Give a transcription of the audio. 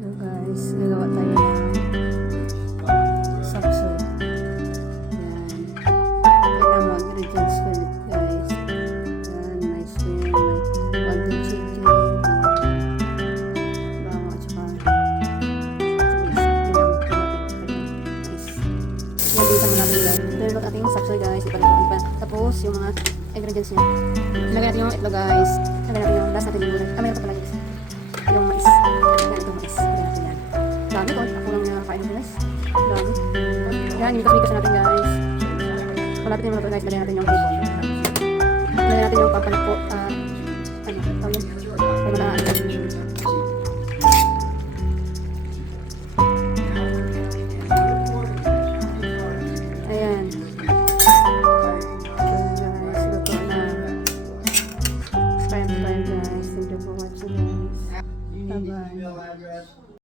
So guys, gagawa tayo ng sapso. Yan. Kaya mga ingredients ko ulit guys. Yan, may shrimp, may konting chicken, bango at saka yan, bilisan mo natin guys. Ito yung ating sapso guys. Ipalituan pa. Tapos yung mga ingredients niya. Ilagay natin yung itlog guys. Ilagay natin yung last natin yung gulay. Meron pa pala guys. Yung mais. Ilagay natin yung mais. Ilagay natin yan. Dami ko. Ako lang yung kain guys. Dami. Yan, imikas-mikas natin guys. Malapit na yung mga guys. Ilagay natin yung bacon. Ilagay natin yung pampalpo. Ano? Tawag yun. Ay, malahaan. Ayan. Bye guys. Thank you for watching guys. Bye bye.